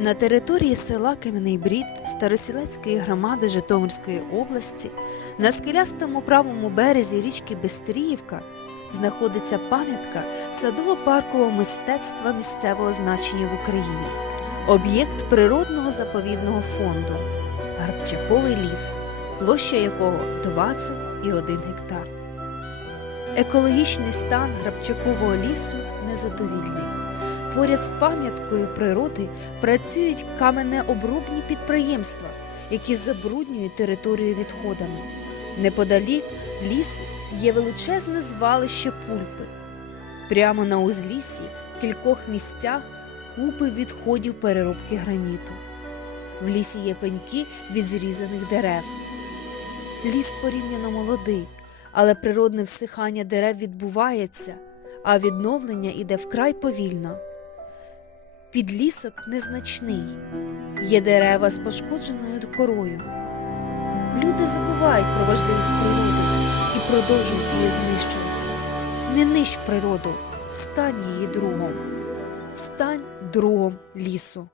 На території села Кам'яний Брід Старосілецької громади Житомирської області на скелястому правому березі річки Бестріївка знаходиться пам'ятка садово-паркового мистецтва місцевого значення в Україні, об'єкт природного заповідного фонду Гарбчаковий ліс, площа якого 21 гектар. Екологічний стан Грабчакового лісу незадовільний. Поряд з пам'яткою природи працюють каменеобробні підприємства, які забруднюють територію відходами. Неподалік лісу є величезне звалище пульпи. Прямо на узліссі в кількох місцях купи відходів переробки граніту. В лісі є пеньки від зрізаних дерев. Ліс порівняно молодий, але природне всихання дерев відбувається, а відновлення іде вкрай повільно. Підлісок незначний, є дерева з пошкодженою корою. Люди забувають про важливість природи і продовжують її знищувати. Не нищ природу, стань її другом, стань другом лісу.